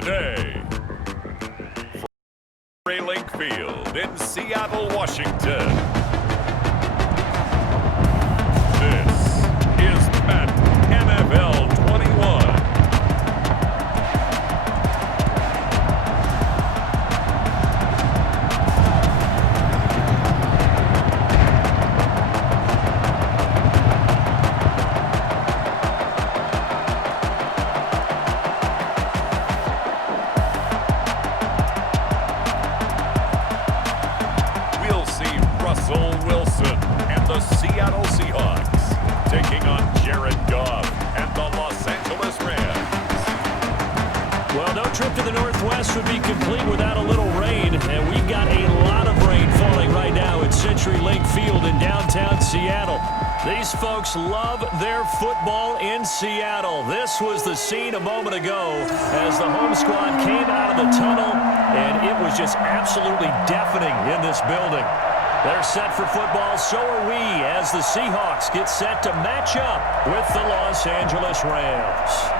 today. From Link Field in Seattle, Washington. This is Madden NFL 21. Seattle Seahawks taking on Jared Goff and the Los Angeles Rams. Well, no trip to the Northwest would be complete without a little rain, and we've got a lot of rain falling right now at CenturyLink Field in downtown Seattle. These folks love their football in Seattle. This was the scene a moment ago as the home squad came out of the tunnel, and it was just absolutely deafening in this building. They're set for football, so are we, as the Seahawks get set to match up with the Los Angeles Rams.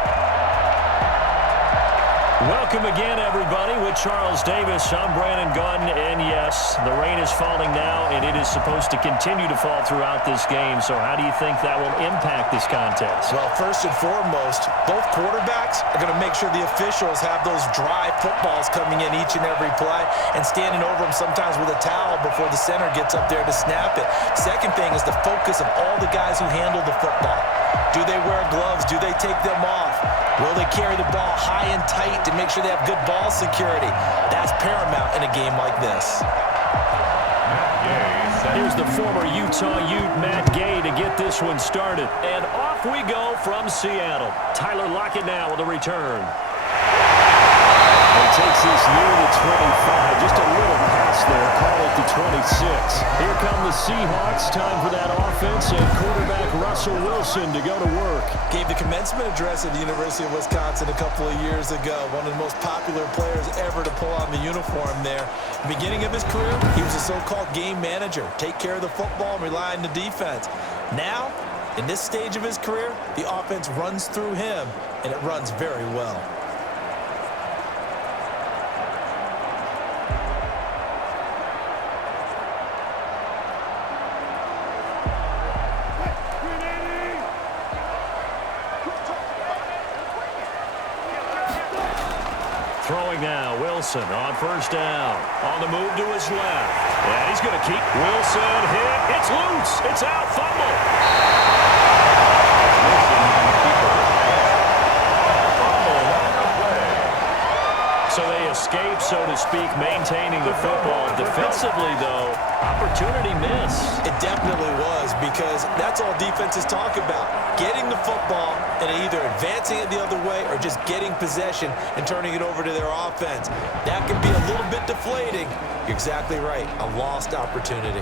Welcome again, everybody, with Charles Davis. I'm Brandon Gaudin, and yes, the rain is falling now, and it is supposed to continue to fall throughout this game. So how do you think that will impact this contest? Well, first and foremost, both quarterbacks are going to make sure the officials have those dry footballs coming in each and every play and standing over them sometimes with a towel before the center gets up there to snap it. Second thing is the focus of all the guys who handle the football. Do they wear gloves? Do they take them off? Will they carry the ball high and tight to make sure they have good ball security? That's paramount in a game like this. Here's the former Utah Ute, Matt Gay, to get this one started. And off we go from Seattle. Tyler Lockett now with a return. He takes this near the 25. Just a little pass there. Call it the 26. Here come the Seahawks. Time for that offense. And quarterback Russell Wilson to go to work. Gave the commencement address at the University of Wisconsin a couple of years ago. One of the most popular players ever to pull on the uniform there. Beginning of his career, he was a so-called game manager. Take care of the football and rely on the defense. Now, in this stage of his career, the offense runs through him, and it runs very well. Throwing now, Wilson on first down. On the move to his left. And he's going to keep Wilson hit. It's loose. It's out. Fumble. So they escape, so to speak, maintaining the football. Defensively, though, opportunity miss. It definitely was, because that's all defenses talk about. Getting the football and either advancing it the other way or just getting possession and turning it over to their offense. That can be a little bit deflating. You're exactly right. A lost opportunity.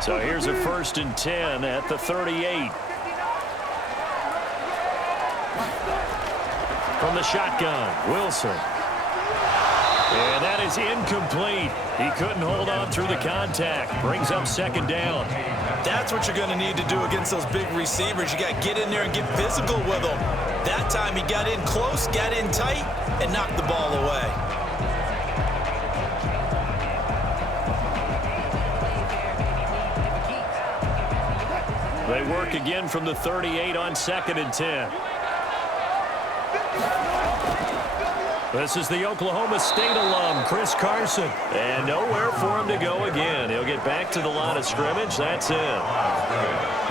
So here's a 1st and 10 at the 38. From the shotgun, Wilson. And that is incomplete. He couldn't hold on through the contact. Brings up 2nd down. That's what you're going to need to do against those big receivers. You got to get in there and get physical with them. That time he got in close, got in tight, and knocked the ball away. They work again from the 38 on 2nd and 10. This is the Oklahoma State alum, Chris Carson. And nowhere for him to go again. He'll get back to the line of scrimmage. That's it.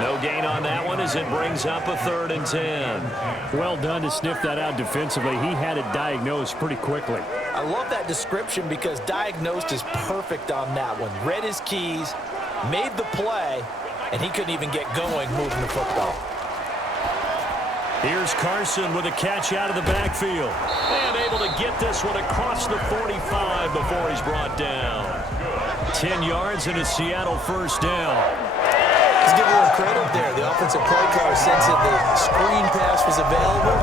No gain on that one as it brings up a 3rd and 10. Well done to sniff that out defensively. He had it diagnosed pretty quickly. I love that description because diagnosed is perfect on that one. Read his keys, made the play, and he couldn't even get going moving the football. Here's Carson with a catch out of the backfield. And able to get this one across the 45 before he's brought down. 10 yards and a Seattle 1st down. Let's give a little credit there. The offensive play caller sensed that the screen pass was available.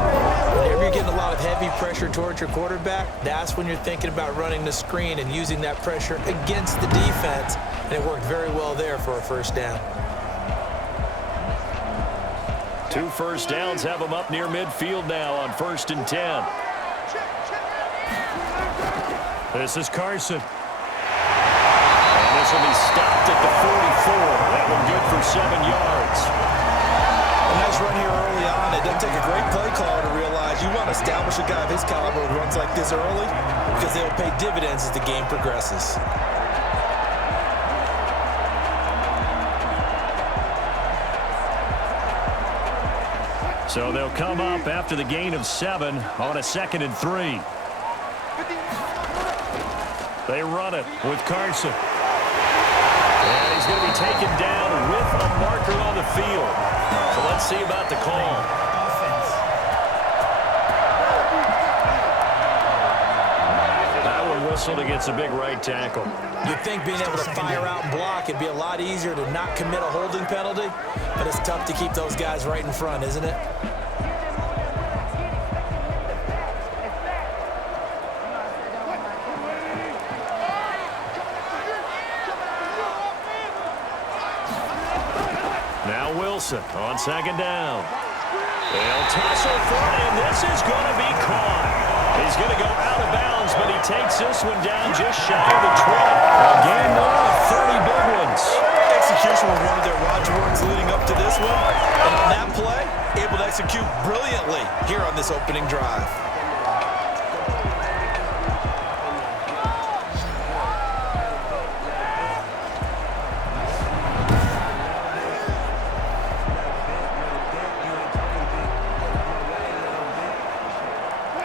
Whenever you're getting a lot of heavy pressure towards your quarterback, that's when you're thinking about running the screen and using that pressure against the defense. And it worked very well there for a 1st down. 2 first downs have them up near midfield now on 1st and 10. This is Carson. And this will be stopped at the 44. That one good for 7 yards. A nice run here early on. It doesn't take a great play caller to realize you want to establish a guy of his caliber who runs like this early because they'll pay dividends as the game progresses. So they'll come up after the gain of 7 on a 2nd and 3. They run it with Carson. And he's going to be taken down with a marker on the field. So let's see about the call. That one whistled against a big right tackle. You'd think being able to fire out and block, it'd be a lot easier to not commit a holding penalty, but it's tough to keep those guys right in front, isn't it? Now Wilson on 2nd down. They'll tussle for it, and this is going to be caught. He's going to go out of bounds, but he takes this one down just shy of the 20. A game more of 30 big ones. Execution was one of their watchwords leading up to this one. And on that play, able to execute brilliantly here on this opening drive.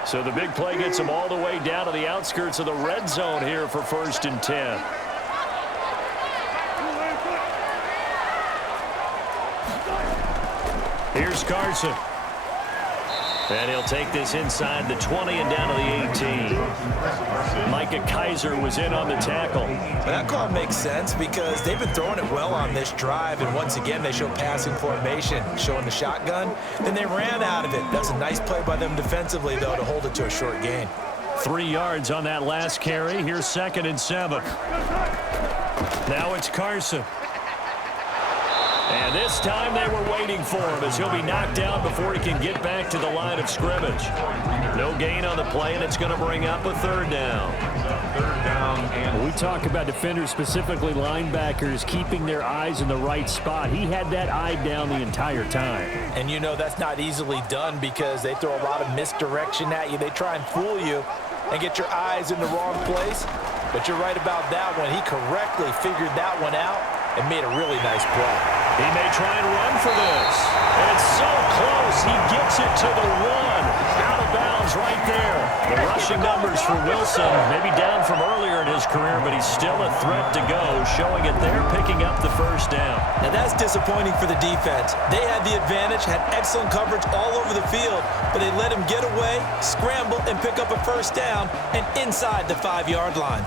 So the big play gets them all the way down to the outskirts of the red zone here for 1st and 10. Here's Carson. And he'll take this inside the 20 and down to the 18. Micah Kaiser was in on the tackle. That call makes sense because they've been throwing it well on this drive, and once again they show passing formation, showing the shotgun. Then they ran out of it. That's a nice play by them defensively, though, to hold it to a short gain. 3 yards on that last carry. Here's 2nd and 7. Now it's Carson. And this time they were waiting for him as he'll be knocked down before he can get back to the line of scrimmage. No gain on the play, and it's going to bring up a 3rd down. We talk about defenders, specifically linebackers, keeping their eyes in the right spot. He had that eye down the entire time. And you know that's not easily done because they throw a lot of misdirection at you. They try and fool you and get your eyes in the wrong place. But you're right about that one. He correctly figured that one out and made a really nice play. He may try and run for this. And it's so close. He gets it to the 1. Out of bounds right there. The rushing numbers for Wilson, maybe down from earlier in his career, but he's still a threat to go, showing it there, picking up the 1st down. Now that's disappointing for the defense. They had the advantage, had excellent coverage all over the field, but they let him get away, scramble, and pick up a 1st down and inside the 5-yard line.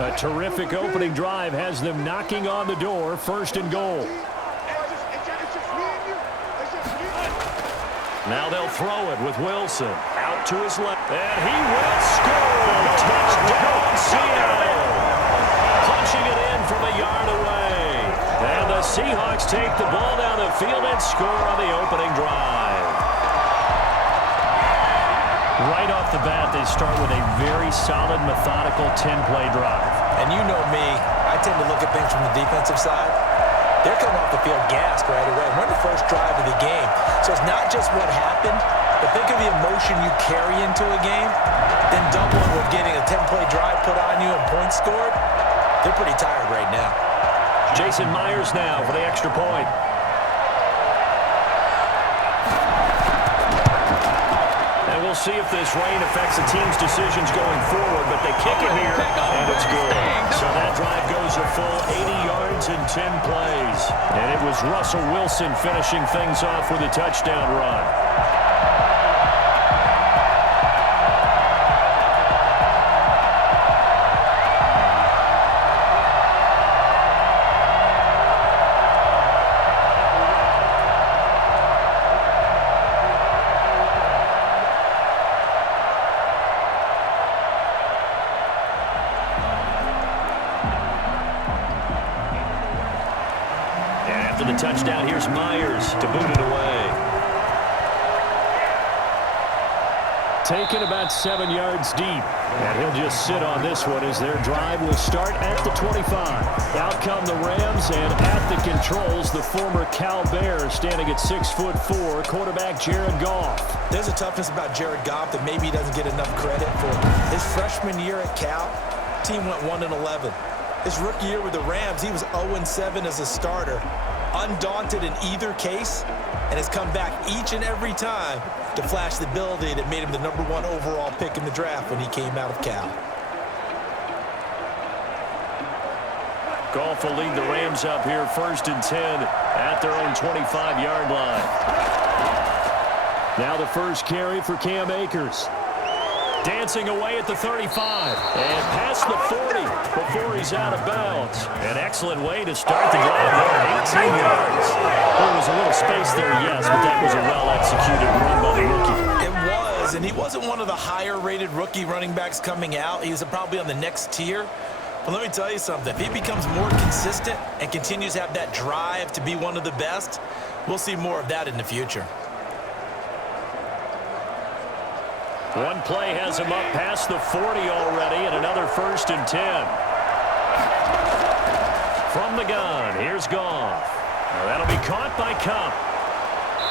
A terrific opening drive has them knocking on the door, 1st and goal. Now they'll throw it with Wilson. Out to his left. And he will score. Touchdown, Seattle. Punching it in from a yard away. And the Seahawks take the ball down the field and score on the opening drive. Right off the bat, they start with a very solid, methodical 10-play drive. And you know me, I tend to look at things from the defensive side. They're coming off the field gassed right away. We're in the first drive of the game. So it's not just what happened, but think of the emotion you carry into a game, then double it with getting a 10-play drive put on you and points scored. They're pretty tired right now. Jason Myers now for the extra point. And we'll see if this rain affects the team's decisions going forward, but they kick it here, and it's good. So that drive goes a full 80 yards in 10 plays. And it was Russell Wilson finishing things off with a touchdown run. After the touchdown, here's Myers to boot it away. Taken about 7 yards deep. And he'll just sit on this one as their drive will start at the 25. Out come the Rams, and at the controls, the former Cal Bear standing at 6'4", quarterback Jared Goff. There's a toughness about Jared Goff that maybe he doesn't get enough credit for. His freshman year at Cal, team went 1-11. His rookie year with the Rams, he was 0-7 as a starter. Undaunted in either case, and has come back each and every time to flash the ability that made him the #1 overall pick in the draft when he came out of Cal. Goff will lead the Rams up here 1st and 10 at their own 25-yard line. Now the first carry for Cam Akers. Dancing away at the 35 and past the 40 before he's out of bounds. An excellent way to start the drive there, 18 yards. There was a little space there, yes, but that was a well-executed run by the rookie. It was, and he wasn't one of the higher-rated rookie running backs coming out. He was probably on the next tier. But let me tell you something. If he becomes more consistent and continues to have that drive to be one of the best, we'll see more of that in the future. One play has him up past the 40 already, and another 1st and 10. From the gun, here's Goff. Now that'll be caught by Cup.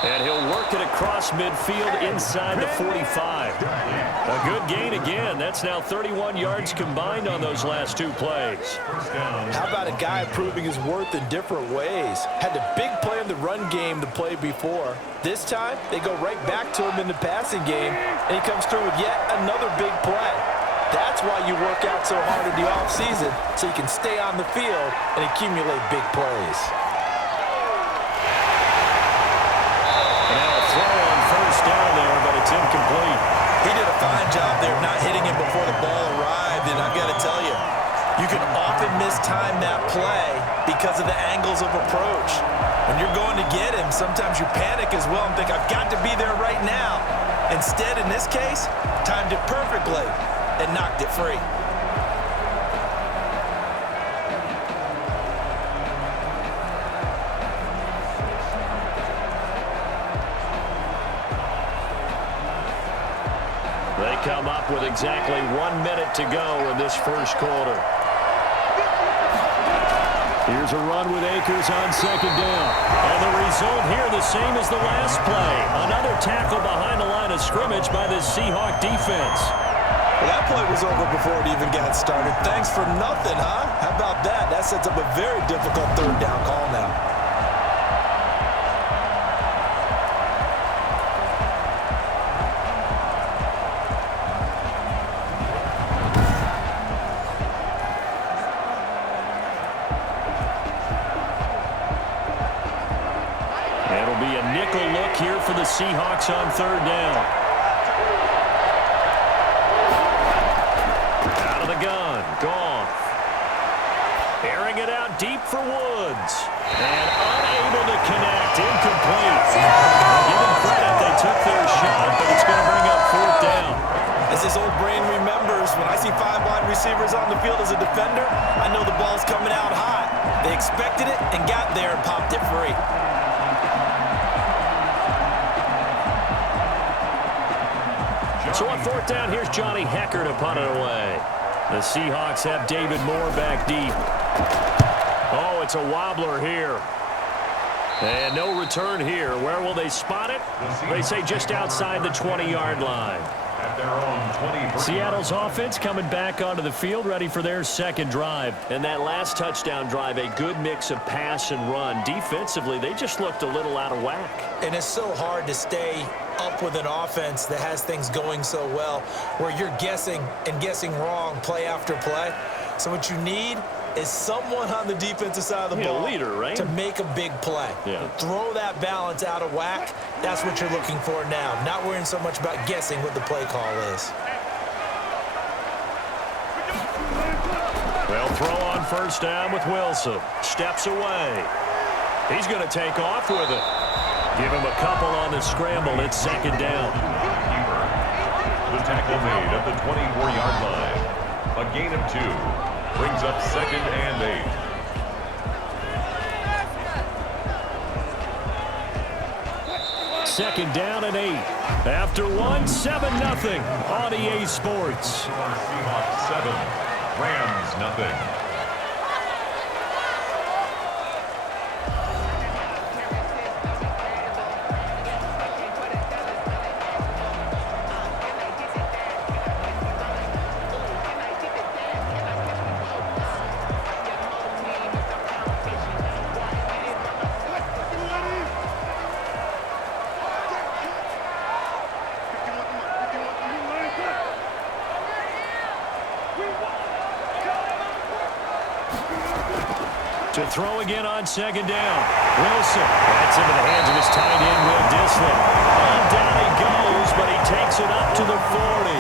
And he'll work it across midfield inside the 45. A good gain again. That's now 31 yards combined on those last 2 plays. How about a guy proving his worth in different ways? Had the big play in the run game the play before. This time, they go right back to him in the passing game, and he comes through with yet another big play. That's why you work out so hard in the offseason, so you can stay on the field and accumulate big plays. It's incomplete. He did a fine job there of not hitting him before the ball arrived, and I've got to tell you, you can often mistime that play because of the angles of approach. When you're going to get him, sometimes you panic as well and think, I've got to be there right now. Instead, in this case, timed it perfectly and knocked it free. They come up with exactly 1 minute to go in this first quarter. Here's a run with Akers on 2nd down. And the result here the same as the last play. Another tackle behind the line of scrimmage by the Seahawk defense. Well, that play was over before it even got started. Thanks for nothing, huh? How about that? That sets up a very difficult 3rd down call now. It'll be a nickel look here for the Seahawks on 3rd down. Out of the gun, Goff. Airing it out deep for Woods. And unable to connect, incomplete. Give them credit, they took their shot, but it's going to bring up 4th down. As his old brain remembers, when I see 5 wide receivers on the field as a defender, I know the ball's coming out hot. They expected it and got there and popped it free. So on 4th down, here's Johnny Hecker to punt it away. The Seahawks have David Moore back deep. Oh, it's a wobbler here. And no return here. Where will they spot it? They say just outside the 20-yard line. At their own 20. Seattle's offense coming back onto the field, ready for their 2nd drive. And that last touchdown drive, a good mix of pass and run. Defensively, they just looked a little out of whack. And it's so hard to stay up with an offense that has things going so well, where you're guessing and guessing wrong play after play. So what you need is someone on the defensive side of the ball, a leader, right? to make a big play. Yeah. Throw that balance out of whack. That's what you're looking for now. Not worrying so much about guessing what the play call is. They'll throw on 1st down with Wilson. Steps away. He's going to take off with it. Give him a couple on the scramble. It's 2nd down. The tackle made at the 24-yard line. A gain of 2. Brings up 2nd and 8. second down and 8. After 1, 7-0 on EA Sports. Seahawks 7, Rams nothing. To throw again on second down. Wilson. That's into the hands of his tight end, Will Disley. And down he goes, but he takes it up to the 40.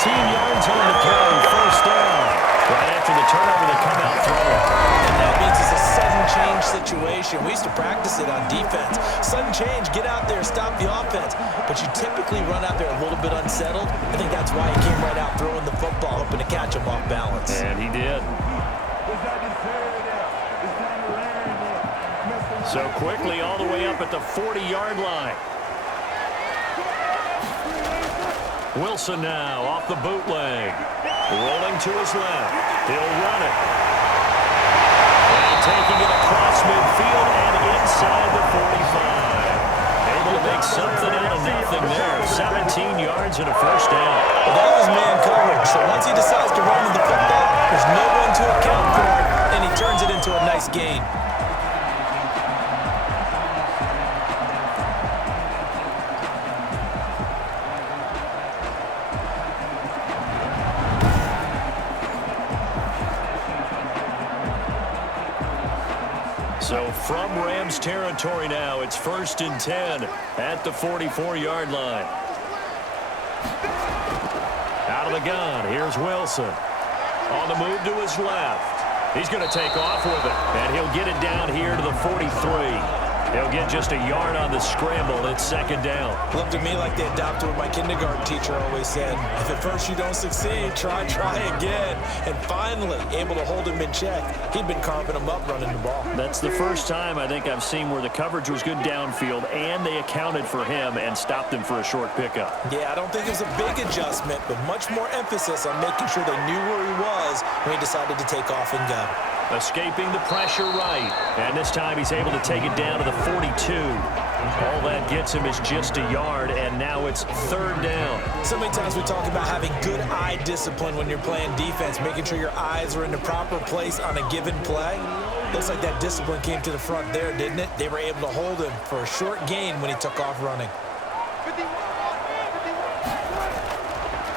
15 yards on the carry, first down. Right after the turnover, they come out throwing. And that means it's a sudden change situation. We used to practice it on defense. Sudden change, get out there, stop the offense. But you typically run out there a little bit unsettled. I think that's why he came right out throwing the football, hoping to catch him off balance. And he did. So quickly all the way up at the 40-yard line. Wilson now off the bootleg. Rolling to his left. He'll run it. And taking it across midfield and inside the 45. Able to make something out of nothing there. 17 yards and a first down. Well, that was man coverage. So once he decides to run with the football, there's no one to account for it, and he turns it into a nice gain. So from Rams territory now, it's 1st and 10 at the 44-yard line. Out of the gun, here's Wilson. On the move to his left. He's going to take off with it, and he'll get it down here to the 43. He'll get just a yard on the scramble. It's second down. Looked to me like they adopted what my kindergarten teacher always said. If at first you don't succeed, try again. And finally, able to hold him in check. He'd been carving him up running the ball. That's the first time I think I've seen where the coverage was good downfield, and they accounted for him and stopped him for a short pickup. Yeah, I don't think it was a big adjustment, but much more emphasis on making sure they knew where he was when he decided to take off and go. Escaping the pressure right. And this time he's able to take it down to the 42. All that gets him is just a yard, and now it's third down. So many times we talk about having good eye discipline when you're playing defense, making sure your eyes are in the proper place on a given play. Looks like that discipline came to the front there, didn't it? They were able to hold him for a short gain when he took off running.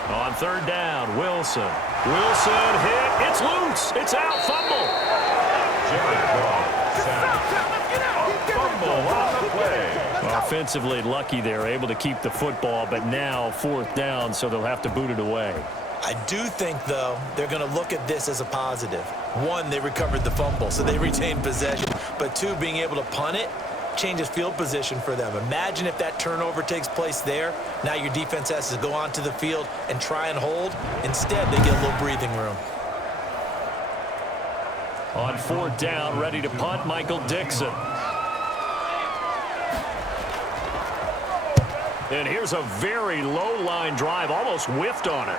On third down, Wilson. Wilson hit. It's loose. It's out. Fumble. Jared Goff sacked. A fumble on the play. Offensively lucky there, able to keep the football, but now fourth down, so they'll have to boot it away. I do think, though, they're going to look at this as a positive. One, they recovered the fumble, so they retained possession. But two, being able to punt it changes field position for them. Imagine if that turnover takes place there. Now your defense has to go onto the field and try and hold. Instead, they get a little breathing room. On fourth down, ready to punt, Michael Dixon. And here's a very low line drive, almost whiffed on it.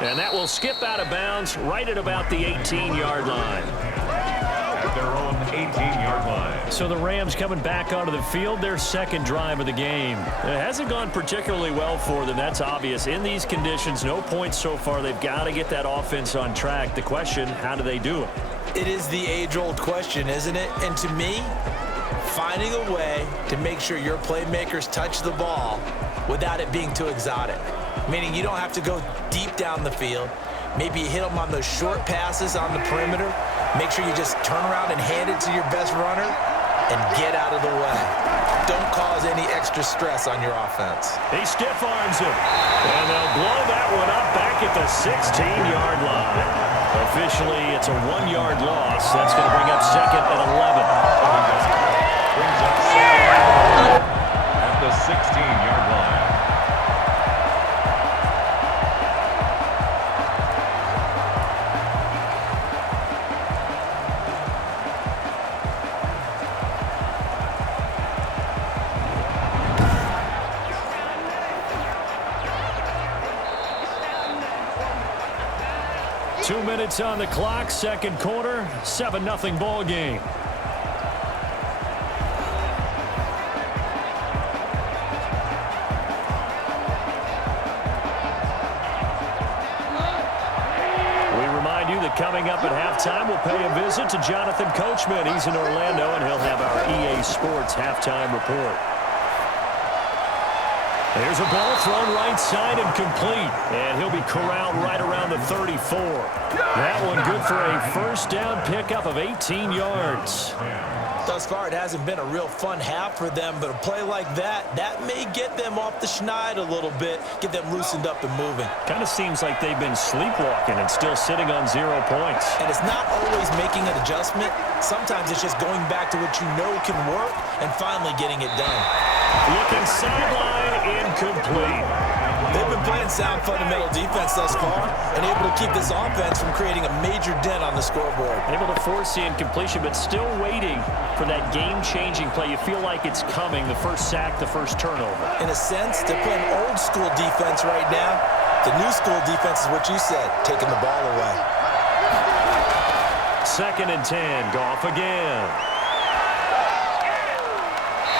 And that will skip out of bounds right at about the 18-yard line. At their own 18-yard line. So the Rams coming back onto the field, their second drive of the game. It hasn't gone particularly well for them, that's obvious. In these conditions, no points so far. They've got to get that offense on track. The question, how do they do it? It is the age-old question, isn't it? And to me, finding a way to make sure your playmakers touch the ball without it being too exotic. Meaning you don't have to go deep down the field. Maybe you hit them on those short passes on the perimeter. Make sure you just turn around and hand it to your best runner and get out of the way. Don't cause any extra stress on your offense. He stiff arms him. And they'll blow that one up back at the 16-yard line. Officially, it's a 1-yard loss. That's going to bring up second and 11. Brings up second at the 16-yard line. 2 minutes on the clock, second quarter, 7-0 ball game. Coming up at halftime, we'll pay a visit to Jonathan Coachman. He's in Orlando, and he'll have our EA Sports halftime report. There's a ball thrown right side and complete, and he'll be corralled right around the 34. That one good for a first down pickup of 18 yards. Thus far, it hasn't been a real fun half for them, but a play like that may get them off the schneid a little bit, get them loosened up and moving. Kind of seems like they've been sleepwalking and still sitting on 0 points. And it's not always making an adjustment. Sometimes it's just going back to what you know can work and finally getting it done. Looking sideline, incomplete. They've been playing sound fundamental defense thus far and able to keep this offense from creating a major dent on the scoreboard. Able to force the incompletion, but still waiting for that game-changing play. You feel like it's coming, the first sack, the first turnover. In a sense, they're playing old-school defense right now. The new-school defense is what you said, taking the ball away. 2nd and 10, Goff again.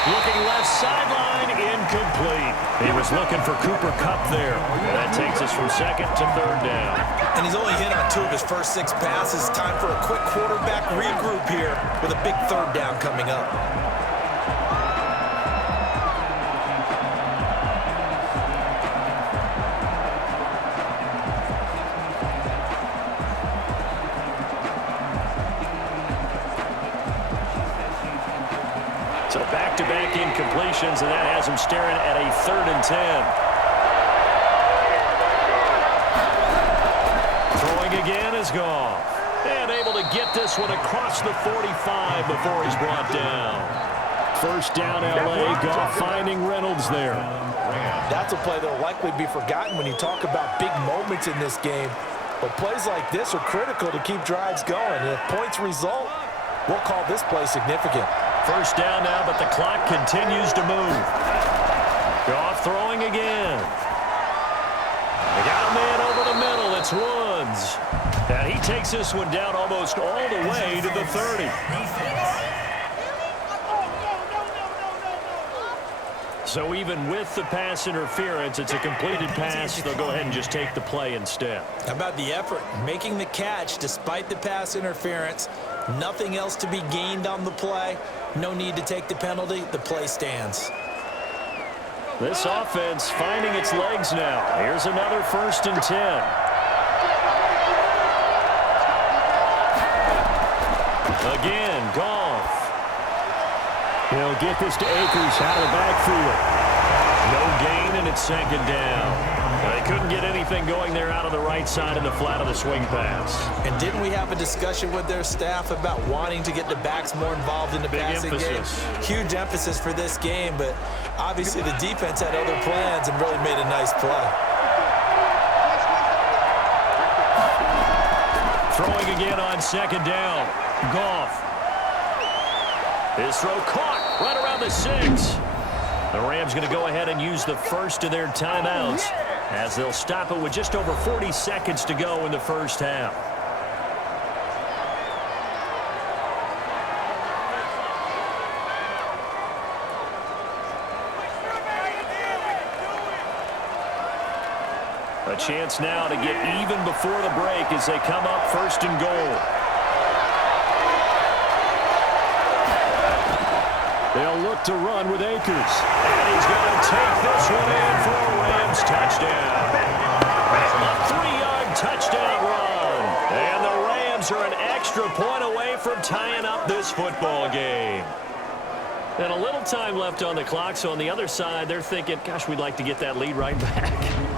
Looking left sideline, incomplete. He was looking for Cooper Kupp there. And that takes us from 2nd to 3rd down. And he's only hit on 2 of his first 6 passes. Time for a quick quarterback regroup here with a big 3rd down coming up. So back-to-back incompletions, and that has him staring at a 3rd and 10. Throwing again is Goff. And able to get this one across the 45 before he's brought down. First down, L.A. Goff finding Reynolds there. That's a play that will likely be forgotten when you talk about big moments in this game. But plays like this are critical to keep drives going. And if points result, we'll call this play significant. First down now, but the clock continues to move. Goff throwing again. They got a man over the middle. It's Woods. And he takes this one down almost all the way to the 30. So even with the pass interference, it's a completed pass. They'll go ahead and just take the play instead. How about the effort? Making the catch despite the pass interference. Nothing else to be gained on the play. No need to take the penalty. The play stands. This offense finding its legs now. Here's another 1st and 10. Again, Goff. He'll get this to Akers out of the backfield. No gain, and it's 2nd down. They couldn't get anything going there out of the right side in the flat of the swing pass. And didn't we have a discussion with their staff about wanting to get the backs more involved in the passing game? Huge emphasis for this game, but obviously the defense had other plans and really made a nice play. Throwing again on 2nd down. Goff. His throw caught right around the 6. The Rams going to go ahead and use the first of their timeouts as they'll stop it with just over 40 seconds to go in the first half. A chance now to get even before the break as they come up 1st and goal. They'll look to run with Akers. And he's going to take this one in for a Rams touchdown. A 3-yard touchdown run. And the Rams are an extra point away from tying up this football game. And a little time left on the clock, so on the other side, they're thinking, gosh, we'd like to get that lead right back.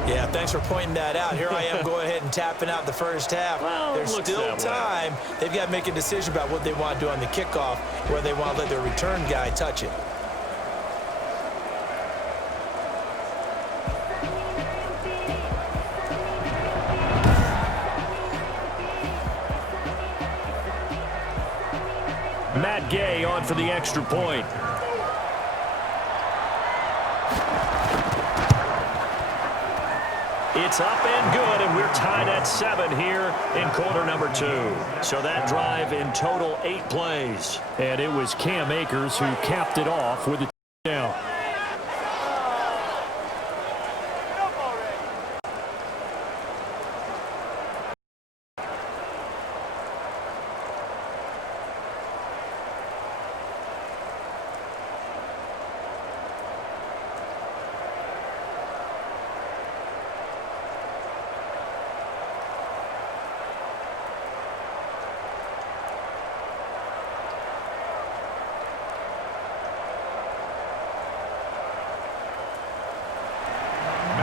Yeah, thanks for pointing that out. Here I am going ahead and tapping out the first half. Well, there's still time. They've got to make a decision about what they want to do on the kickoff, where they want to let their return guy touch it. Matt Gay on for the extra point. It's up and good, and we're tied at 7 here in quarter number 2. So that drive in total 8 plays. And it was Cam Akers who capped it off with a touchdown.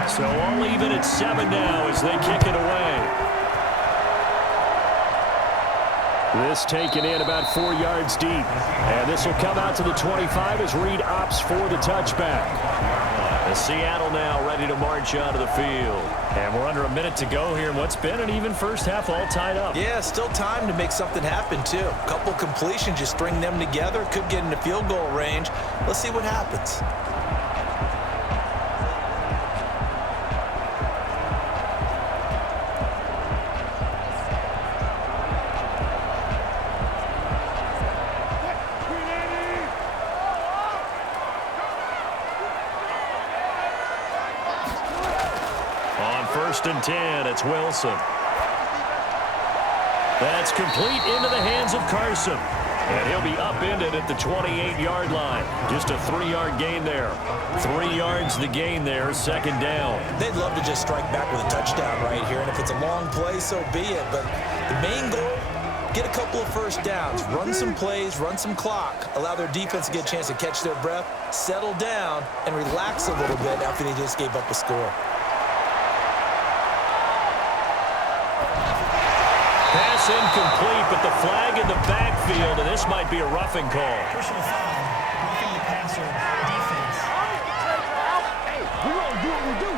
So all even at 7 now as they kick it away. This taken in about 4 yards deep. And this will come out to the 25 as Reed opts for the touchback. The Seattle now ready to march onto the field. And we're under a minute to go here in what's been an even first half, all tied up. Yeah, still time to make something happen, too. A couple completions, just string them together. Could get into field goal range. Let's see what happens. First and 10, it's Wilson. That's complete into the hands of Carson. And he'll be upended at the 28-yard line. Just a 3-yard gain there. 3 yards the gain there, second down. They'd love to just strike back with a touchdown right here. And if it's a long play, so be it. But the main goal, get a couple of first downs. Run some plays, run some clock. Allow their defense to get a chance to catch their breath, settle down, and relax a little bit after they just gave up a score. Pass incomplete, but the flag in the backfield, and this might be a roughing call. Personal foul, roughing the passer, defense. Hey, we're going to do what we do.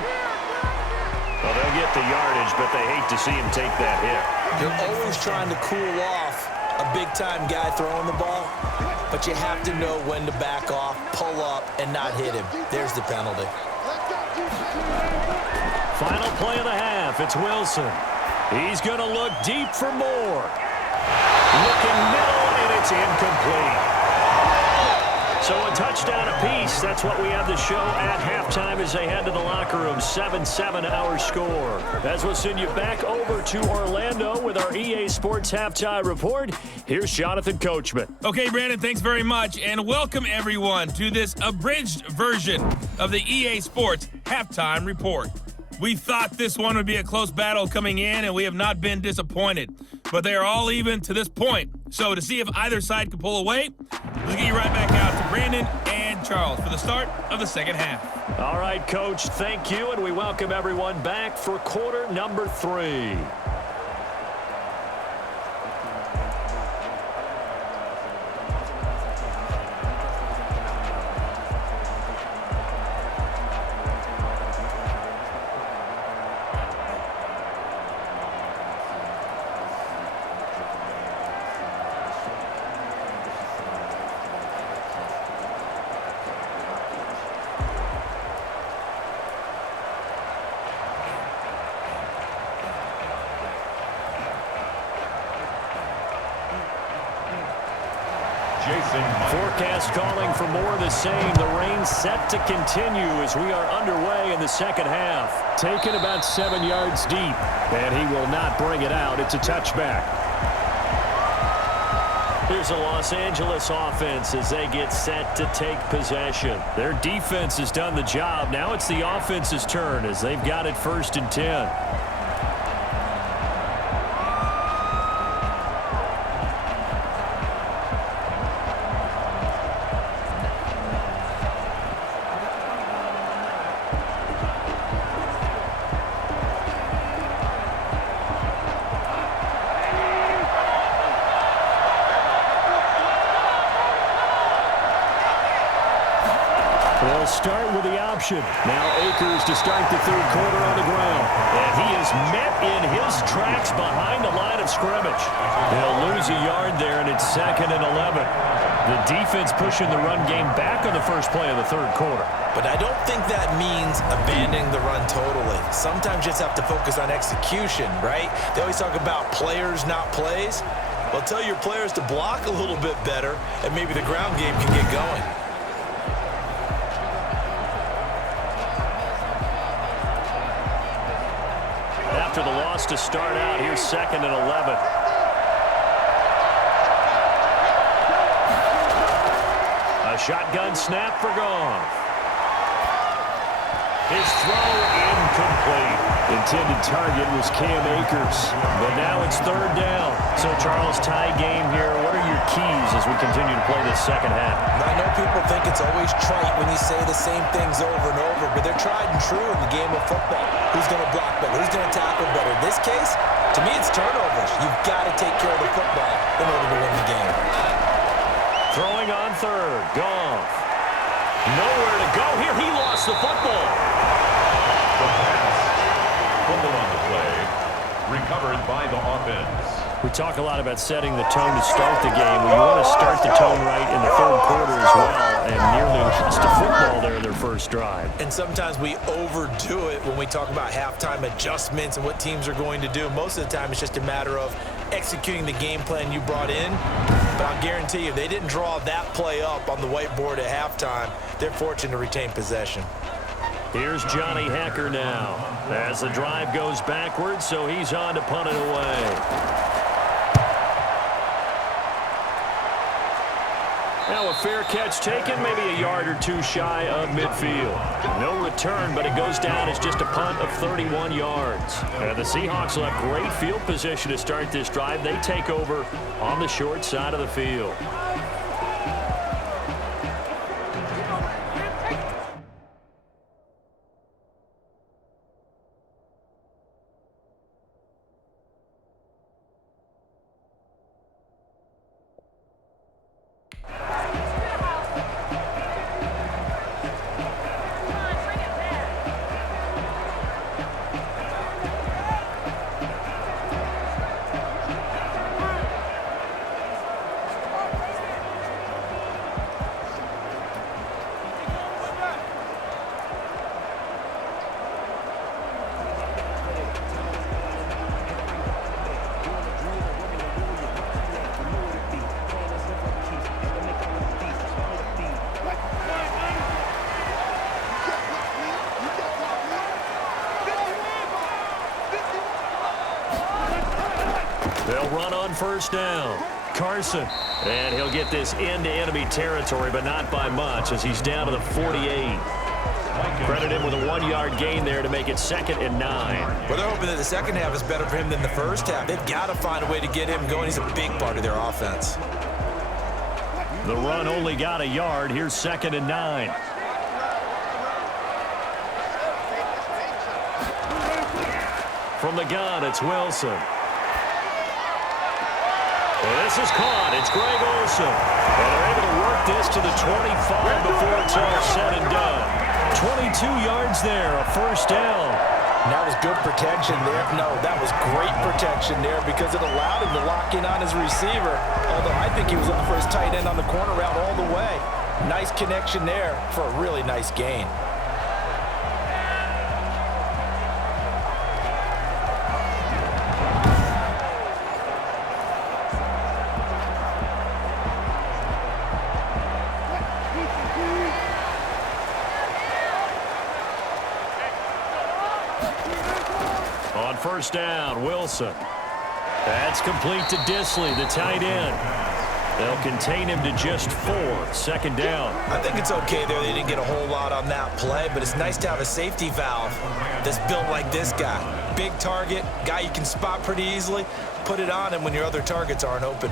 Well, they'll get the yardage, but they hate to see him take that hit. You're always trying to cool off a big-time guy throwing the ball, but you have to know when to back off, pull up, and not hit him. There's the penalty. Final play of the half, it's Wilson. He's going to look deep for more. Looking middle, and it's incomplete. So a touchdown apiece. That's what we have to show at halftime as they head to the locker room. 7-7 our score. As we'll send you back over to Orlando with our EA Sports Halftime Report. Here's Jonathan Coachman. Okay, Brandon, thanks very much. And welcome, everyone, to this abridged version of the EA Sports Halftime Report. We thought this one would be a close battle coming in, and we have not been disappointed. But they are all even to this point. So to see if either side can pull away, let's get you right back out to Brandon and Charles for the start of the second half. All right, Coach, thank you, and we welcome everyone back for quarter number 3. Forecast calling for more of the same. The rain set to continue as we are underway in the second half. Taken about 7 yards deep, and he will not bring it out. It's a touchback. Here's the Los Angeles offense as they get set to take possession. Their defense has done the job. Now it's the offense's turn as they've got it 1st and 10. They'll start with the option. Now Akers to start the third quarter on the ground. And he is met in his tracks behind the line of scrimmage. They'll lose a yard there, and it's 2nd and 11. The defense pushing the run game back on the first play of the third quarter. But I don't think that means abandoning the run totally. Sometimes you just have to focus on execution, right? They always talk about players, not plays. Well, tell your players to block a little bit better, and maybe the ground game can get going. After the loss to start out, here's 2nd and 11. A shotgun snap for Goff. His throw incomplete. Intended target was Cam Akers. But now it's 3rd down. So, Charles, tie game here. What are your keys as we continue to play this second half? I know people think it's always trite when you say the same things over and over, but they're tried and true in the game of football. Who's going to block better? Who's going to tackle better? In this case, to me, it's turnovers. You've got to take care of the football in order to win the game. Throwing on 3rd. Goff. Nowhere to go here. He lost the football. The pass. Fumble on the play. Recovered by the offense. We talk a lot about setting the tone to start the game. We want to start the tone right in the third quarter as well, and nearly lost a football there in their first drive. And sometimes we overdo it when we talk about halftime adjustments and what teams are going to do. Most of the time, it's just a matter of executing the game plan you brought in. But I'll guarantee you, they didn't draw that play up on the whiteboard at halftime. They're fortunate to retain possession. Here's Johnny Hacker now as the drive goes backwards, so he's on to punt it away. Now a fair catch taken, maybe a yard or two shy of midfield. No return, but it goes down as just a punt of 31 yards. And the Seahawks will have great field position to start this drive. They take over on the short side of the field. They'll run on first down. Carson. And he'll get this into enemy territory, but not by much as he's down to the 48. Credit him with a 1-yard gain there to make it 2nd and 9. Well, they're hoping that the second half is better for him than the first half. They've got to find a way to get him going. He's a big part of their offense. The run only got a yard. Here's 2nd and 9. From the gun, it's Wilson. Well, this is caught. It's Greg Olsen. And they're able to work this to the 25 before it's all said and done. 22 yards there, a first down. And that was good protection there. No, that was great protection there because it allowed him to lock in on his receiver. Although I think he was looking for his tight end on the corner route all the way. Nice connection there for a really nice gain. On first down, Wilson. That's complete to Disley, the tight end. They'll contain him to just 4. 2nd down. I think it's okay there. They didn't get a whole lot on that play, but it's nice to have a safety valve that's built like this guy. Big target, guy you can spot pretty easily. Put it on him when your other targets aren't open.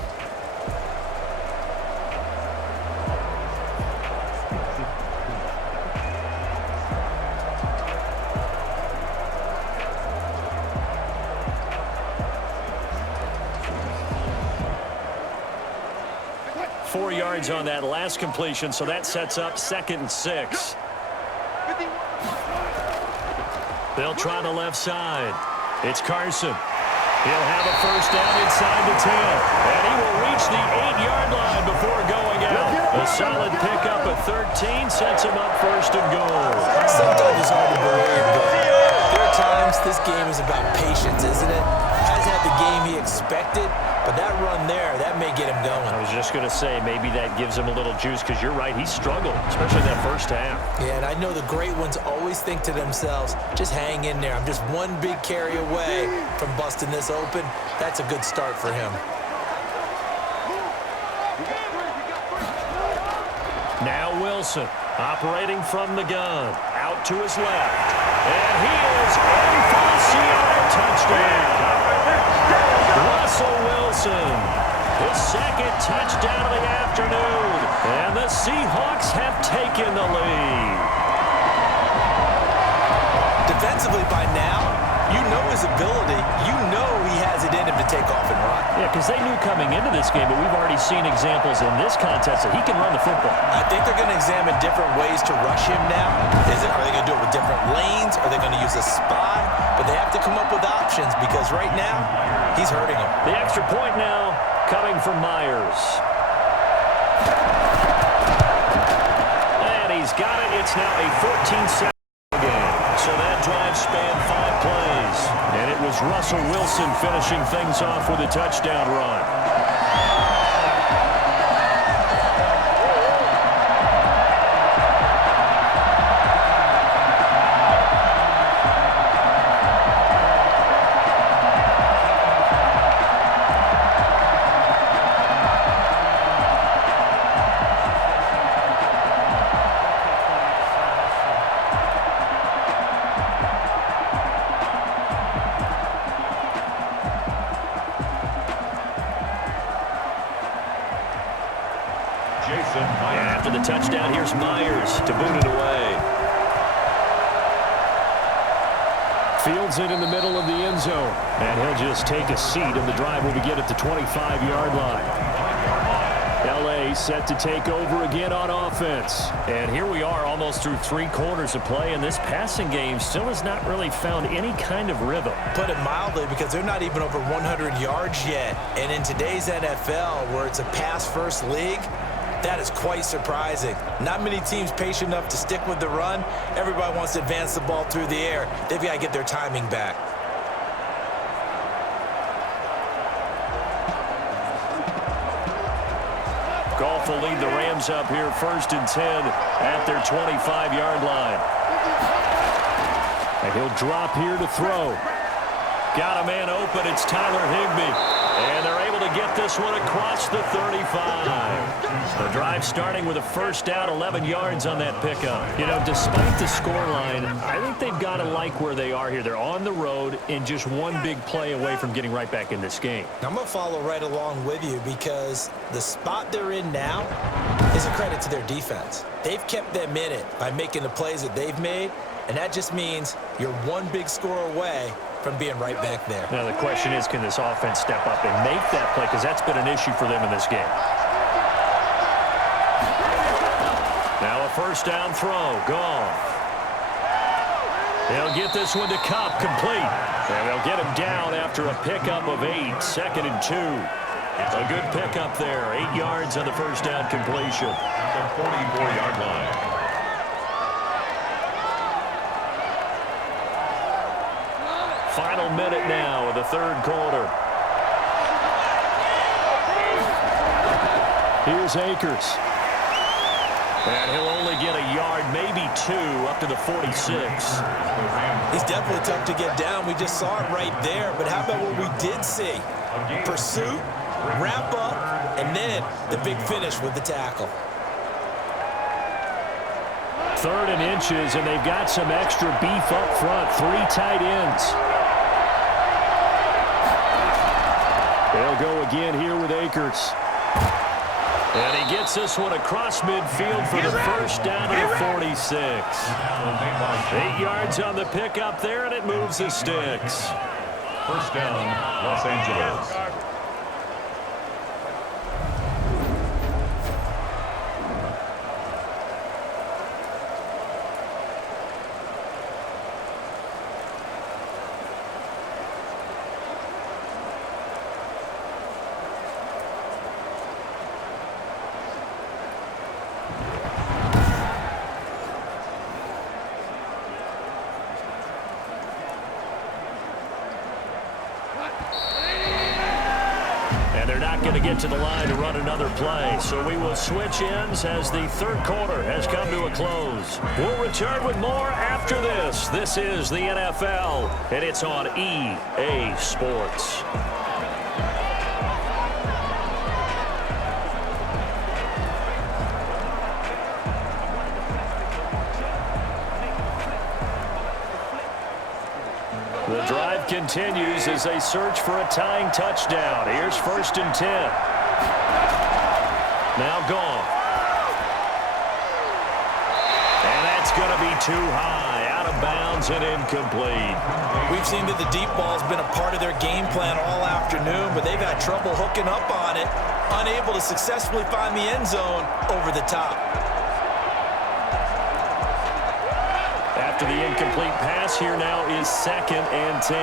Four yards on that last completion, so that sets up 2nd and 6. They'll try the left side. It's Carson. He'll have a first down inside the 10. And he will reach the 8-yard line before going out. pickup of 13 sets him up first and goal. Sometimes it's hard to believe, but there are times this game is about patience, isn't it? Hasn't had the game he expected, but that run there, that may get him going. I was just going to say, maybe that gives him a little juice, because you're right, he struggled, especially that first half. Yeah, and I know the great ones always think to themselves, just hang in there. I'm just one big carry away from busting this open. That's a good start for him. Now Wilson, operating from the gun, out to his left. And he is in for the Seattle touchdown. Russell Wilson, his second touchdown of the afternoon. And the Seahawks have taken the lead. Defensively by now, you know his ability. You know he has it in him to take off and run. Yeah, because they knew coming into this game, but we've already seen examples in this contest that he can run the football. I think they're going to examine different ways to rush him now. Are they going to do it with different lanes? Are they going to use a spy? But they have to come up with options because right now, he's hurting them. The extra point now coming from Myers. And he's got it. It's now a 14-7 game. So that drive spanned 5 plays. And it was Russell Wilson finishing things off with a touchdown run. After the touchdown, here's Myers to boot it away. Fields it in the middle of the end zone. And he'll just take a seat, and the drive will begin at the 25-yard line. L.A. set to take over again on offense. And here we are almost through 3 quarters of play, and this passing game still has not really found any kind of rhythm. Put it mildly, because they're not even over 100 yards yet. And in today's NFL, where it's a pass-first league, that is quite surprising. Not many teams patient enough to stick with the run. Everybody wants to advance the ball through the air. They've got to get their timing back. Goff will lead the Rams up here 1st and 10 at their 25-yard line. And he'll drop here to throw. Got a man open. It's Tyler Higbee. And they're able to get this one across the 35. The drive starting with a first down, 11 yards on that pickup. You know, despite the scoreline, I think they've got to like where they are here. They're on the road and just one big play away from getting right back in this game. I'm going to follow right along with you because the spot they're in now is a credit to their defense. They've kept them in it by making the plays that they've made, and that just means you're one big score away from being right back there. Now the question is, can this offense step up and make that play? Because that's been an issue for them in this game. Now a first down throw. Goff. They'll get this one to Kupp, complete. And they'll get him down after a pickup of 8. 2nd and 2. A good pickup there. 8 yards on the first down completion. The 44-yard line. Final minute now of the 3rd quarter. Here's Akers. And he'll only get a yard, maybe 2, up to the 46. He's definitely tough to get down. We just saw it right there. But how about what we did see? Pursuit, wrap up, and then the big finish with the tackle. 3rd and inches, and they've got some extra beef up front. 3 tight ends. They'll go again here with Akers. And he gets this one across midfield for the first down at the 46. 8 yards on the pickup there, and it moves the sticks. First down, Los Angeles. to get to the line to run another play. So we will switch ends as the third quarter has come to a close. We'll return with more after this. This is the NFL, and it's on EA Sports. The drive continues as they search for a tying touchdown. Here's 1st and 10. Now gone. And that's going to be too high. Out of bounds and incomplete. We've seen that the deep ball's been a part of their game plan all afternoon, but they've had trouble hooking up on it, unable to successfully find the end zone over the top. After the incomplete pass, here now is 2nd and 10.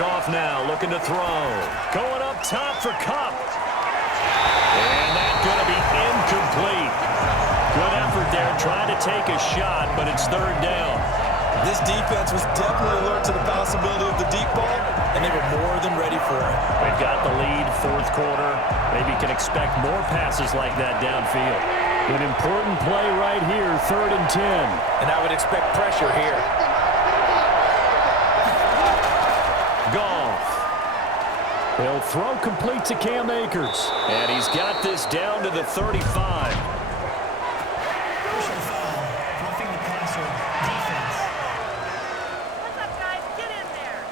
Goff now looking to throw. Going up top for Kupp. And that's going to be incomplete. Good effort there trying to take a shot, but it's 3rd down. This defense was definitely alert to the possibility of the deep ball, and they were more than ready for it. They've got the lead, 4th quarter. Maybe can expect more passes like that downfield. An important play right here, 3rd and 10. And I would expect pressure here. Goff. He'll throw complete to Cam Akers. And he's got this down to the 35. Personal foul. Roughing the passer. Defense. What's up, guys? Get in there.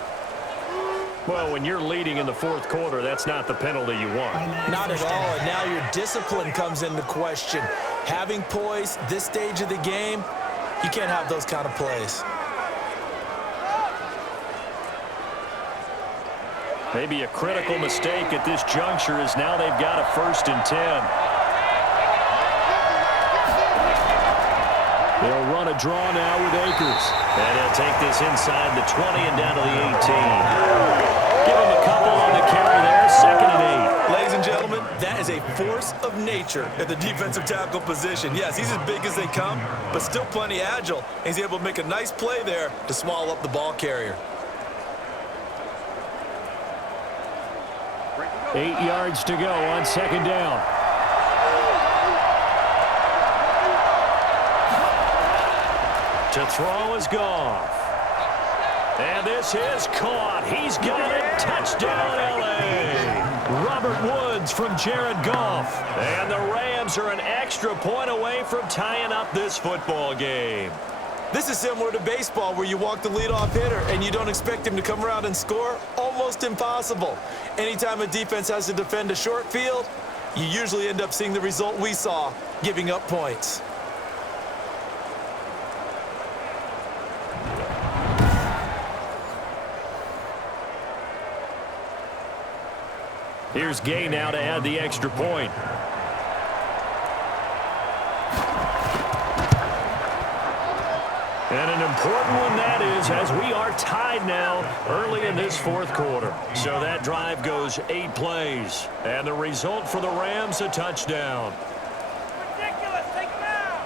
Well, when you're leading in the 4th quarter, that's not the penalty you want. Not at all, and now your discipline comes into question. Having poise this stage of the game, you can't have those kind of plays. Maybe a critical mistake at this juncture is now they've got a 1st and 10. They'll run a draw now with Akers. And he'll take this inside the 20 and down to the 18. Give him a couple on the carry there, 2nd and 8. Ladies and gentlemen, that is a force of nature at the defensive tackle position. Yes, he's as big as they come, but still plenty agile. He's able to make a nice play there to swallow up the ball carrier. 8 yards to go on 2nd down. To throw is Goff. And this is caught. He's got it. Touchdown, L.A. Robert Woods from Jared Goff. And the Rams are an extra point away from tying up this football game. This is similar to baseball where you walk the leadoff hitter and you don't expect him to come around and score. Almost impossible. Anytime a defense has to defend a short field, you usually end up seeing the result we saw, giving up points. Here's Gay now to add the extra point. And an important one that is, as we are tied now early in this 4th quarter. So that drive goes 8 plays. And the result for the Rams, a touchdown. Ridiculous. Take him out.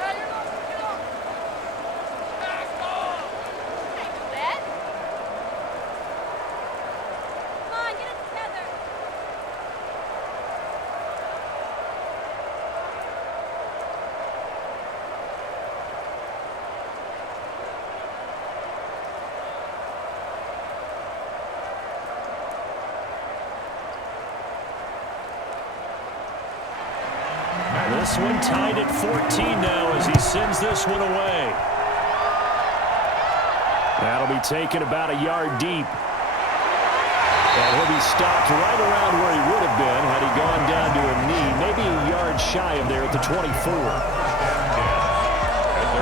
Hey, you're not get up. Pass ball. Hey, Bet. Come on, get it together. This one tied at 14 now as he sends this one away. That'll be taken about a yard deep. And he'll be stopped right around where he would have been had he gone down to a knee, maybe a yard shy of there at the 24.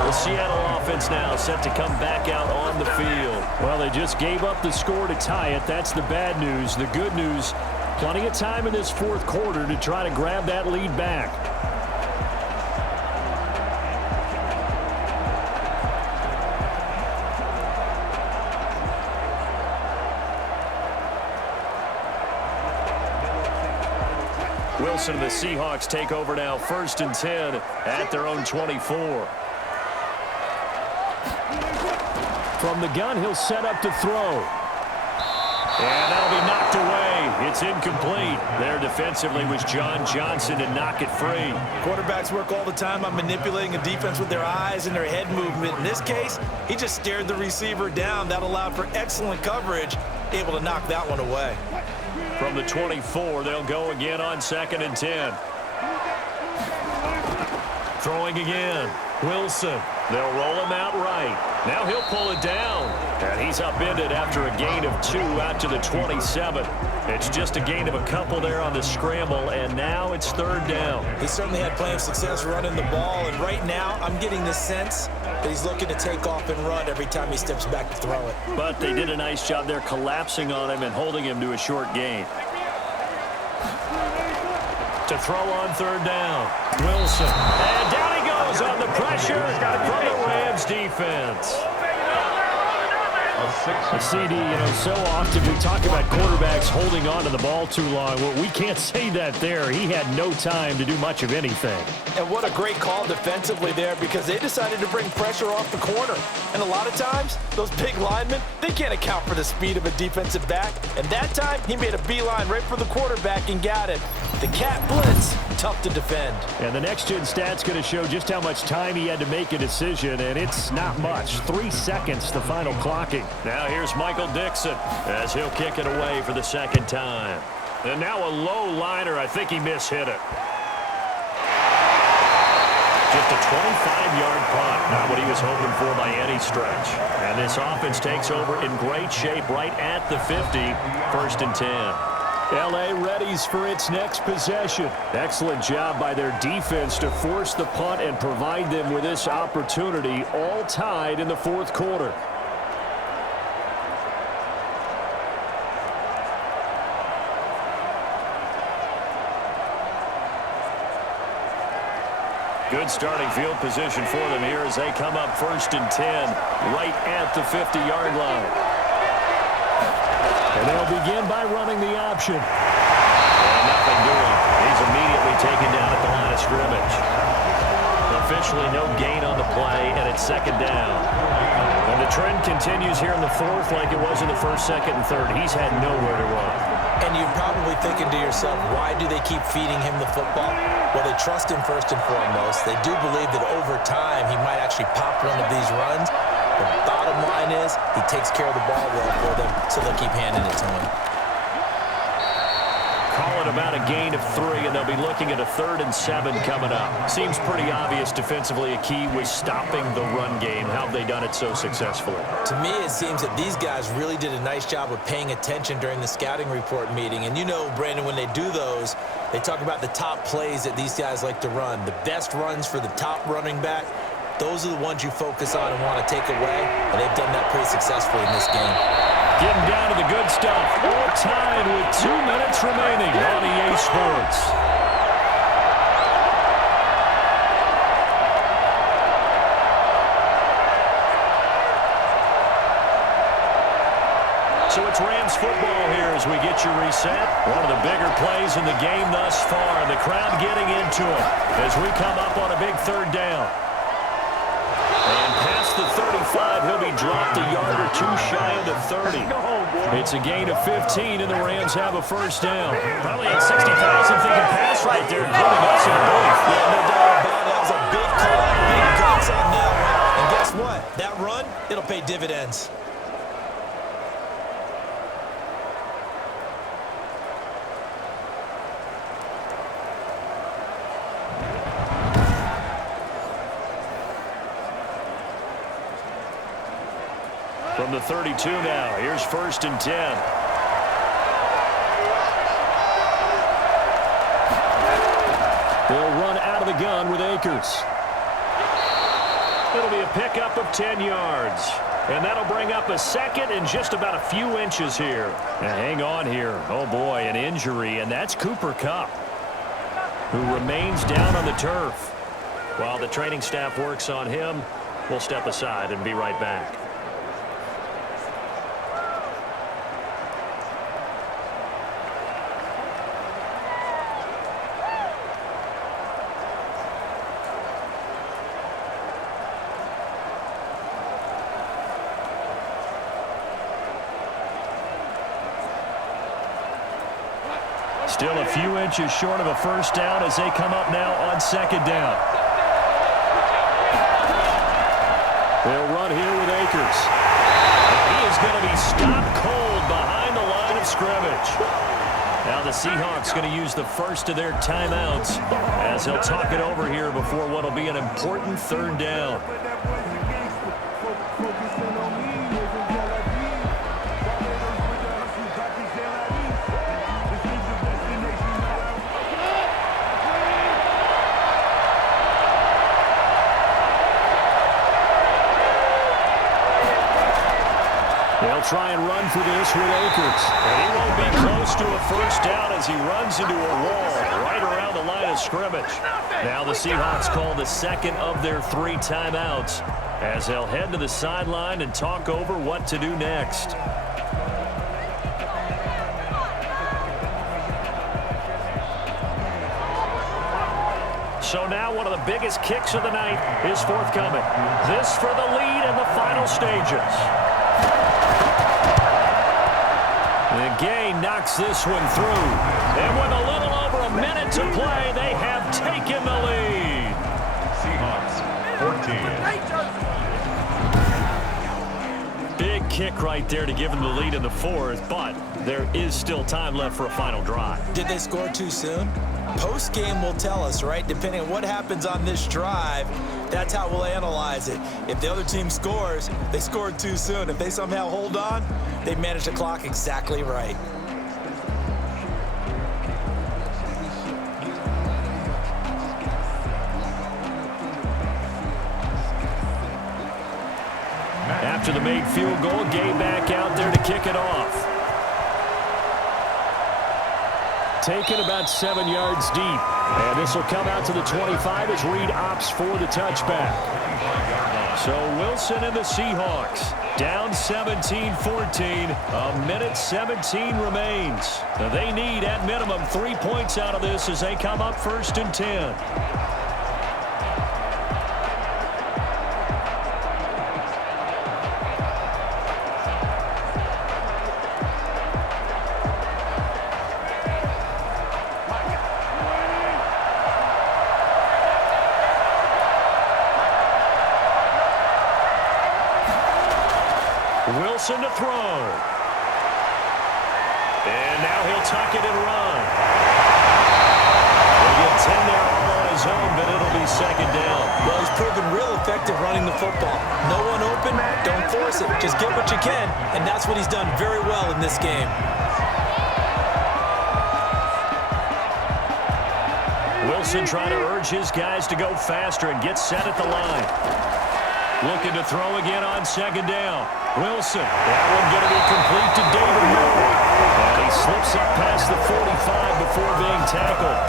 The Seattle offense now set to come back out on the field. Well, they just gave up the score to tie it. That's the bad news. The good news, plenty of time in this 4th quarter to try to grab that lead back. Wilson and the Seahawks take over now, 1st and 10 at their own 24. From the gun, he'll set up to throw. And that'll be knocked away. It's incomplete. There defensively was John Johnson to knock it free. Quarterbacks work all the time on manipulating a defense with their eyes and their head movement. In this case, he just stared the receiver down. That allowed for excellent coverage, able to knock that one away. From the 24, they'll go again on 2nd and 10. Throwing again. Wilson. They'll roll him out right. Now he'll pull it down. And he's upended after a gain of 2 out to the 27. It's just a gain of a couple there on the scramble, and now it's 3rd down. He certainly had plenty of success running the ball, and right now I'm getting the sense that he's looking to take off and run every time he steps back to throw it. But they did a nice job there collapsing on him and holding him to a short gain. To throw on 3rd down. Wilson. And down he goes on the pressure from the Rams defense. CD, so often we talk about quarterbacks holding on to the ball too long. Well, we can't say that there. He had no time to do much of anything. And what a great call defensively there, because they decided to bring pressure off the corner. And a lot of times, those big linemen, they can't account for the speed of a defensive back. And that time, he made a beeline right for the quarterback and got it. The cat blitz, tough to defend. And the next-gen stat's going to show just how much time he had to make a decision, and it's not much. 3 seconds, the final clocking. Now here's Michael Dixon as he'll kick it away for the 2nd time. And now a low liner. I think he mishit it. Just a 25-yard punt. Not what he was hoping for by any stretch. And this offense takes over in great shape right at the 50. 1st and 10. L.A. readies for its next possession. Excellent job by their defense to force the punt and provide them with this opportunity, all tied in the 4th quarter. Good starting field position for them here as they come up 1st and 10 right at the 50-yard line. And they'll begin by running the option. And nothing doing. He's immediately taken down at the line of scrimmage. Officially no gain on the play, and it's 2nd down. And the trend continues here in the 4th like it was in the 1st, 2nd, and 3rd. He's had nowhere to run. And you're probably thinking to yourself, why do they keep feeding him the football? Well, they trust him first and foremost. They do believe that over time he might actually pop one of these runs. The bottom line is he takes care of the ball well for them, so they'll keep handing it to him. Call it about a gain of 3, and they'll be looking at a 3rd and 7 coming up. Seems pretty obvious defensively a key was stopping the run game. How have they done it so successfully? To me, it seems that these guys really did a nice job of paying attention during the scouting report meeting. And you know, Brandon, when they do those, they talk about the top plays that these guys like to run. The best runs for the top running back, those are the ones you focus on and want to take away. And they've done that pretty successfully in this game. Getting down to the good stuff. All tied with 2 minutes remaining on EA Sports. So it's Rams football here as we get you reset. One of the bigger plays in the game thus far. The crowd getting into it as we come up on a big 3rd down. And past the 35, he'll be dropped a yard or 2 shy of the 30. It's a gain of 15, and the Rams have a 1st down. Probably had 60,000 thinking pass right there, including us in both. Yeah, no doubt about it. That was a big call, big guts on that one. And guess what? That run, it'll pay dividends. From the 32 now, here's 1st and 10. They'll run out of the gun with Akers. It'll be a pickup of 10 yards. And that'll bring up a 2nd and just about a few inches here. Now hang on here. Oh, boy, an injury, and that's Cooper Kupp, who remains down on the turf. While the training staff works on him, we'll step aside and be right back. Still a few inches short of a first down as they come up now on second down. They'll run here with Akers. And he is going to be stopped cold behind the line of scrimmage. Now the Seahawks going to use the first of their timeouts as they'll talk it over here before what will be an important third down. They'll try and run for this with Akers. And he won't be close to a first down as he runs into a wall right around the line of scrimmage. Now the Seahawks call the second of their 3 timeouts as they'll head to the sideline and talk over what to do next. So now one of the biggest kicks of the night is forthcoming. This for the lead in the final stages. The gain knocks this one through. And with a little over a minute to play, they have taken the lead. Seahawks 14. Big kick right there to give them the lead in the 4th, but there is still time left for a final drive. Did they score too soon? Post-game will tell us, right? Depending on what happens on this drive, that's how we'll analyze it. If the other team scores, they scored too soon. If they somehow hold on, they managed the clock exactly right. After the made field goal, Gay back out there to kick it off. Taken about 7 yards deep. And this will come out to the 25 as Reed opts for the touchback. So Wilson and the Seahawks down 17-14. A minute 17 remains. They need at minimum 3 points out of this as they come up 1st and 10. Wilson to throw. And now he'll tuck it and run. He'll get 10 there all on his own, but it'll be second down. Well, he's proven real effective running the football. No one open, don't force it. Just get what you can, and that's what he's done very well in this game. Wilson trying to urge his guys to go faster and get set at the line. Looking to throw again on second down. Wilson, that one going to be complete to David Moore. And he slips up past the 45 before being tackled.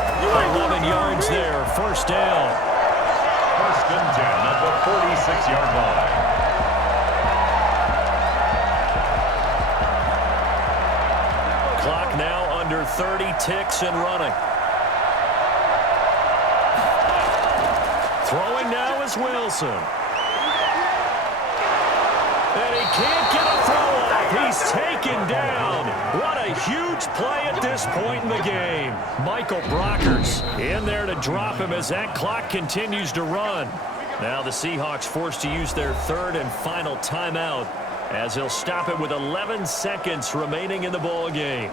11 yards there, first down. 1st and 10 at the 46-yard line. Clock now under 30 ticks and running. Throwing now is Wilson. And he can't get a throw off. He's taken down. What a huge play at this point in the game. Michael Brockers in there to drop him as that clock continues to run. Now the Seahawks forced to use their 3rd and final timeout as they'll stop it with 11 seconds remaining in the ball game.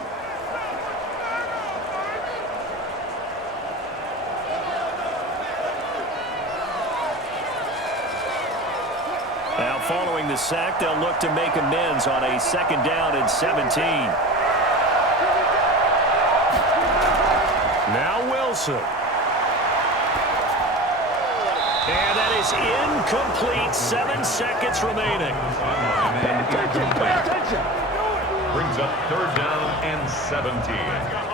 Now, following the sack, they'll look to make amends on a 2nd down and 17. Now Wilson. And that is incomplete. 7 seconds remaining. Brings up 3rd down and 17.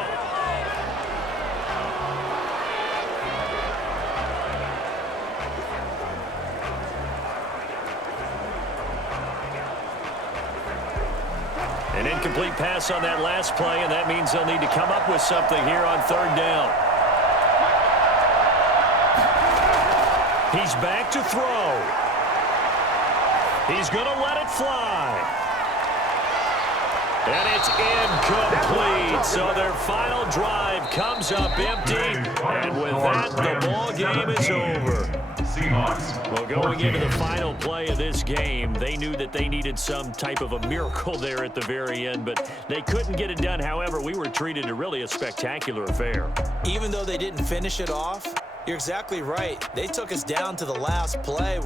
An incomplete pass on that last play, and that means they'll need to come up with something here on 3rd down. He's back to throw. He's going to let it fly. And it's incomplete. So their final drive comes up empty. And with that, the ball game is over. Well, going into the final play of this game, they knew that they needed some type of a miracle there at the very end, but they couldn't get it done. However, we were treated to really a spectacular affair. Even though they didn't finish it off, you're exactly right. They took us down to the last play.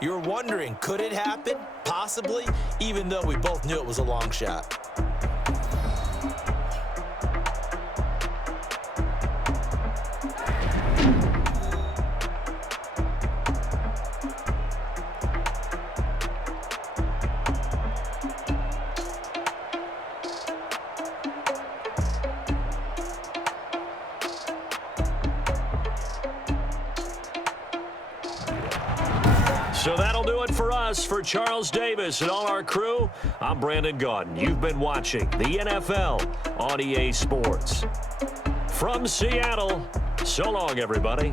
You were wondering, could it happen? Possibly, even though we both knew it was a long shot. So that'll do it for us. For Charles Davis and all our crew, I'm Brandon Gaudin. You've been watching the NFL on EA Sports. From Seattle, so long, everybody.